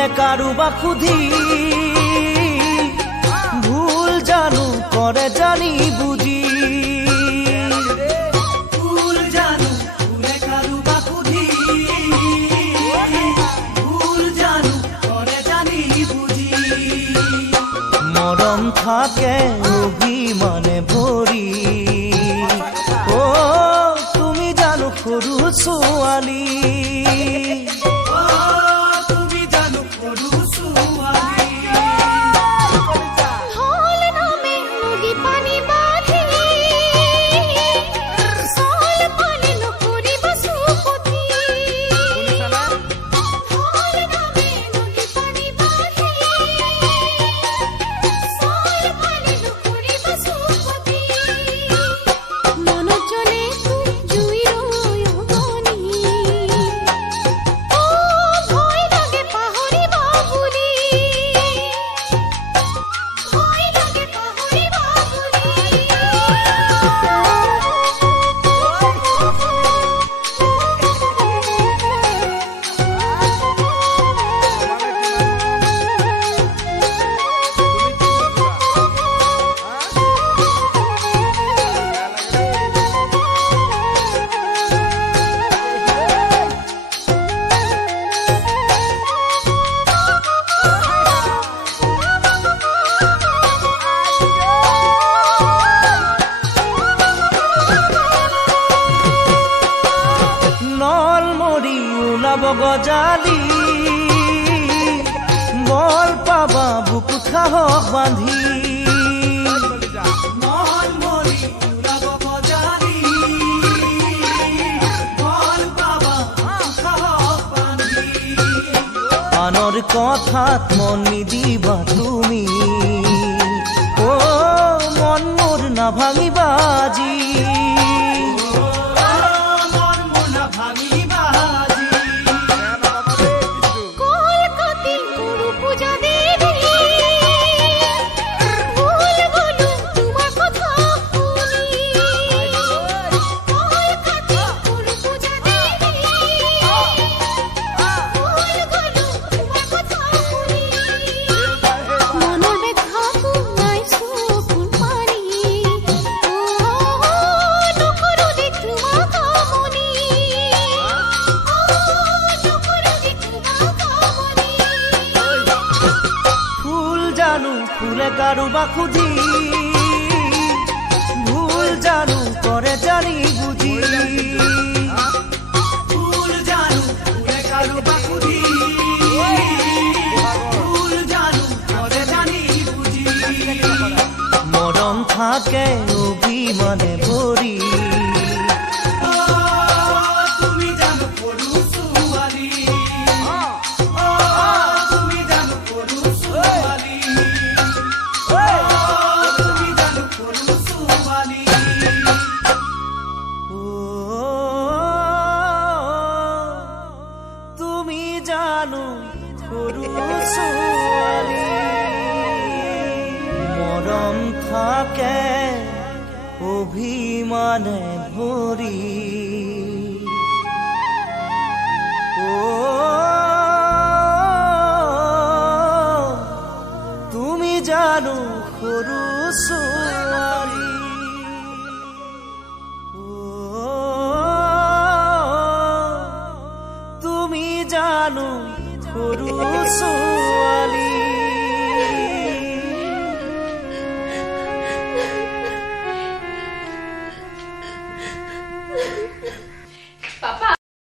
ফুলে কাৰোবাক সুধি ভুল জানো কৰে জানি বুজি ভুল জানো ফুলে কাৰোবাক সুধি ভুল জানো কৰে জানি বুজি মৰম থাকে অভিমানে ভৰি অ তুমি জানো সৰু ছোৱালী গজালি বল পাবা বুকু সাহস বান্ধি আনৰ কথাত মন নিদিবা তুমি অ মন মোৰ নাভাঙিবা আজি ফুলে কাৰোবাক সুধি ভুল জানো কৰে জানি বুজি ভুল জানো ফুলে কাৰোবাক সুধি ভুল জানো কৰে জানি বুজি মৰম থাকে অভিমানে ভৰি জানো সৰু ছোৱালী মৰম থাকে অভিমানে ভৰি অ তুমি জানো সৰু ছোৱালী জানো সৰু ছোৱালী